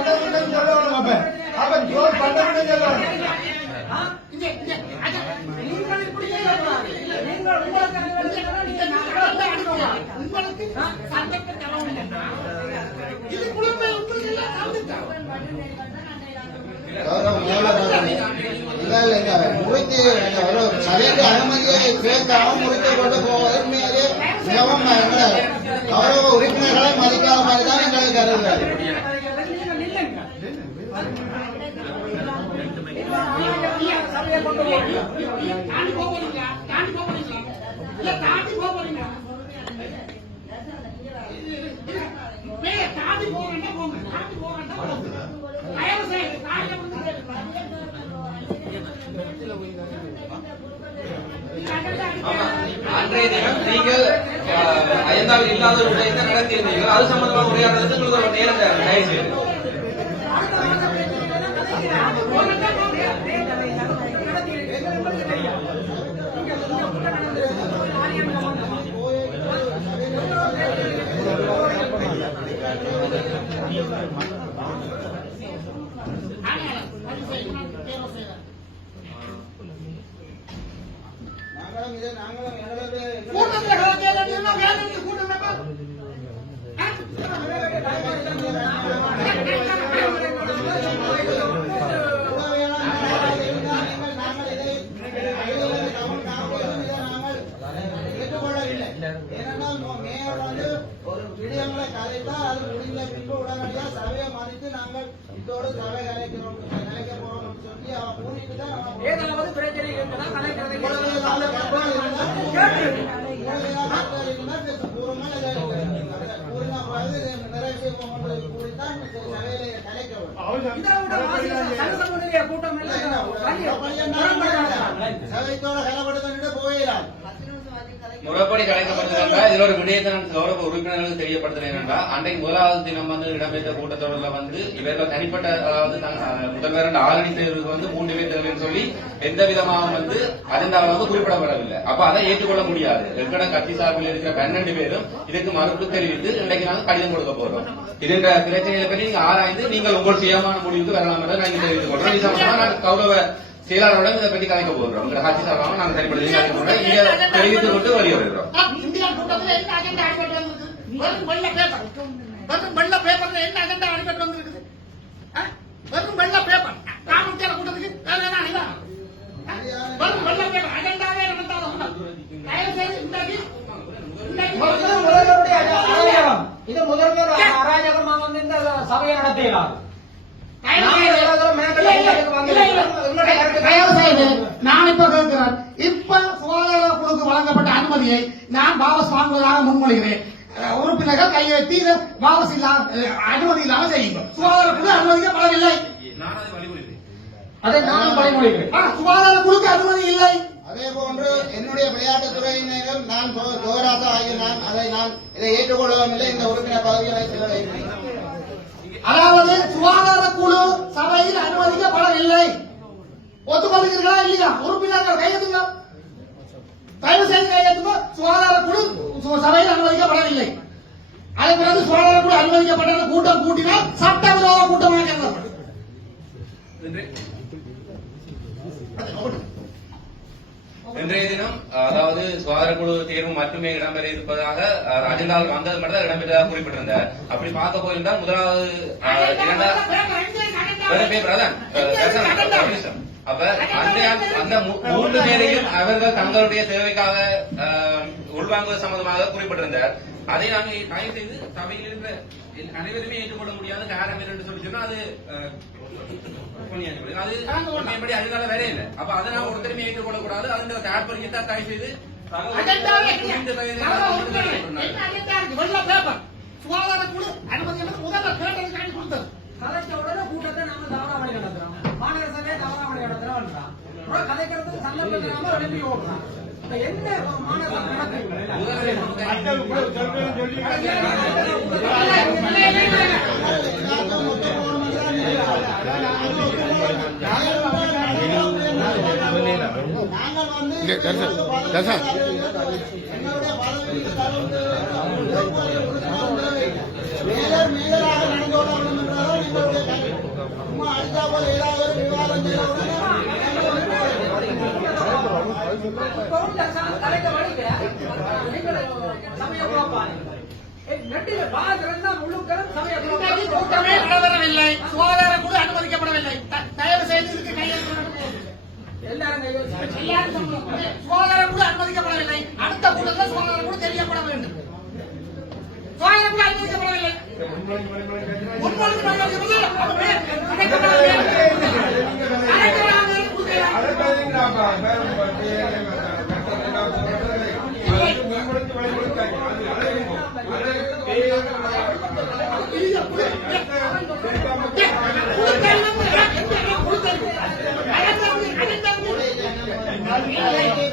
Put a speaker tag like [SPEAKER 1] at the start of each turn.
[SPEAKER 1] பண்ணதுன்னு சொல்லணும் அப்ப அப்ப ஜோர் பண்ணதுன்னு சொல்லணும்
[SPEAKER 2] உங்களுக்கு அனுமதிக்கிறதா, நீங்க இது உங்களுக்கு எல்லாம்
[SPEAKER 3] அனுமதியை முடித்து கொண்டு மிகவும் எங்களை கௌரவ உறுப்பினர்களை மதிக்காத மாதிரி தான் எங்களுக்கு கருதுகிறார்
[SPEAKER 2] நீங்கள் நில்லுங்க. சபையை கொண்டு போறீங்க. தாண்டி போக போறீங்களா? தாண்டி போக போறீங்களா? இல்ல, தாண்டி போக போறீங்களா? தாண்டி போக வேண்டாம், போங்க. தாண்டி போக வேண்டாம், தயவு தாண்டி
[SPEAKER 4] அன்றைய தினம் நீங்கள் அயந்தாவில் இல்லாத ஒரு நடத்தியிருந்தீர்கள் அது சம்பந்தமாக உரையாடுறதுக்கு உங்களுக்கு ஒரு நேரம் தயவு செய்து
[SPEAKER 3] நாங்களும் இதை நாங்களும் எங்களது
[SPEAKER 2] கூட்டத்துல கலந்து என்ன வேணும்னு கூட்டம் நடத்தா?
[SPEAKER 3] ஒரு விடயங்களை கலைத்தால் அது முடிந்த பின்பு உடனடியாக சபையை மதித்து நாங்கள் இதோடு சபை கலைக்கிறோம் கலைக்க போறோம் என்று சொல்லி அவன் கூறிட்டு தான் அவன்
[SPEAKER 2] ஏதாவது பிரச்சனை இருக்குன்னா கலைக்கிறதை கூட்டம்
[SPEAKER 3] சபைத்தோட கலப்படுத்த போயிடலாம்
[SPEAKER 4] முறைப்படி கலைக்கப்படுகிறது இதுல ஒரு விடயத்தை நான் கௌரவ உறுப்பினர்களுக்கு தெரியப்படுத்துறேன் என்னன்னா அன்றைக்கு முதலாவது தினம் வந்து இடம்பெற்ற கூட்டத்தொடர்ல வந்து இவர்கள் தனிப்பட்ட அதாவது முதல்வர் என்ற ஆரணி தேர்வுக்கு வந்து மூன்று பேர் தேவைன்னு சொல்லி எந்த விதமாக வந்து அஜெண்டாவில் வந்து குறிப்பிடப்படவில்லை. அப்ப அதை ஏற்றுக்கொள்ள முடியாது. எங்கட கட்சி சார்பில் இருக்கிற பன்னெண்டு பேரும் இதுக்கு மறுப்பு தெரிவித்து இன்றைக்கு நாங்கள் கடிதம் கொடுக்க போறோம். இதுன்ற பிரச்சனைகளை பற்றி நீங்க ஆராய்ந்து நீங்கள் உங்கள் சுயமான முடிவுக்கு வரலாம் என்று நான் தெரிவித்துக் கொள்றேன். இது சம்பந்தமா நான் கௌரவ செயலாளரோட இதை பற்றி கலைக்க போகிறோம். உங்க கட்சி சார்பாக நாங்கள் தனிப்பட்ட கலைக்க போறோம். இங்க தெரிவித்துக் கொண்டு வெளியே வருகிறோம்
[SPEAKER 2] வெறும் வெள்ள பேப்பர்ல என்ன அஜெண்டா அடிபட்டு வந்திருக்குது? வெறும் வெள்ள பேப்பர் காமத்தியால கூட்டத்துக்கு வேற என்ன அணிதா வெறும் வெள்ள பேப்பர் அஜெண்டாவே நடந்தாலும் தயவு செய்து இன்றைக்கு இன்றைக்கு
[SPEAKER 1] முதல்வருடைய அராஜகம். இது முதல்வர் அராஜகமா வந்து இந்த சபையை
[SPEAKER 2] செய்து நான் இப்ப கேட்கிறேன். இப்ப சுகாதார குழுக்கு வழங்கப்பட்ட அனுமதியை நான் வாபஸ் வாங்குவதாக முன்மொழிகிறேன். உறுப்பினர்கள் கையெழுத்தி வாபஸ் இல்லாம அனுமதி இல்லாம செய்யுங்க சுகாதார குழு அனுமதிக்கப்படவில்லை
[SPEAKER 4] நான் அதை வழிமொழிகிறேன்
[SPEAKER 1] பணிமொழிகிறேன்
[SPEAKER 2] ஆ, சுகாதார குழுக்கு அனுமதி இல்லை.
[SPEAKER 3] அதே போன்று என்னுடைய விளையாட்டுத் துறையினரும் நான் கோராசா ஆகிய நான் அதை நான் இதை ஏற்றுக்கொள்ளவில்லை. இந்த உறுப்பினர் பதவிகளை செல்வதை
[SPEAKER 2] அதாவது சுகாதார குழு சபையில் அனுமதிக்கப்படவில்லை. ஒத்துக்கொள்கிறீர்களா இல்லையா? உறுப்பினர்கள் கையெழுத்துங்க. தயவு செய்து கையெழுத்துங்க. சுகாதார குழு சபையில் அனுமதிக்கப்படவில்லை. அதே பிறகு சுகாதார குழு அனுமதிக்கப்பட்ட கூட்டம் கூட்டினால் சட்டவிரோத கூட்டமாக கருதப்படும்.
[SPEAKER 4] இன்றைய தினம் அதாவது சுகாதார குழு தேர்வு மட்டுமே இடம்பெற இருப்பதாக அஜெண்டாவில் வந்தது மட்டும் தான் இடம்பெற்றதாக குறிப்பிட்டிருந்தார். அப்படி பார்க்க போயிருந்தால் முதலாவது இரண்டாவது அப்ப அந்த அந்த மூன்று பேரையும் அவர்கள் தங்களுடைய தேவைக்காக உள்வாங்குவது சம்பந்தமாக குறிப்பிட்டிருந்தார். அதை நாங்கள் தயவு செய்து சபையில் இருக்கிற அனைவருமே ஏற்றுக்கொள்ள முடியாத காரணம் என்று சொல்லி சொன்னா அது அது உண்மைப்படி அதனால வேற இல்லை. அப்ப அதை நான் ஒருத்தருமே ஏற்றுக்கொள்ள கூடாது அதுன்ற தாற்பயத்தை தயவு செய்து புரிந்து தயவு
[SPEAKER 2] வெள்ள பேப்பர் சுகாதார குழு. அனுமதி என்பது முதல்ல கேட்டது காட்டி கொடுத்தது.
[SPEAKER 1] கலைச்ச உடனே கூட்டத்தை நாம தவறாமணி நடத்துறோம். மாநகர சபையை தவறாமணி நடத்துறோம் அப்புறம் கலைக்கிறதுக்கு சந்தர்ப்பத்தை நாம எழுப்பி ஓடுறோம் என்ன மாநகர
[SPEAKER 3] நாங்கள் வந்து
[SPEAKER 2] கூட்டமே நடைபெறவில்லை சுகாதார குழு அனுமதிக்கப்படவில்லை தயவு செய்து இதுக்கு கையெழுத்து. சுகாதார குழு அனுமதிக்கப்படவில்லை. அடுத்த கூட்டத்தில் சுகாதார குழு தெரியப்பட வேண்டும். சுகாதார குழு அனுமதிக்கப்படவில்லை. Thank you.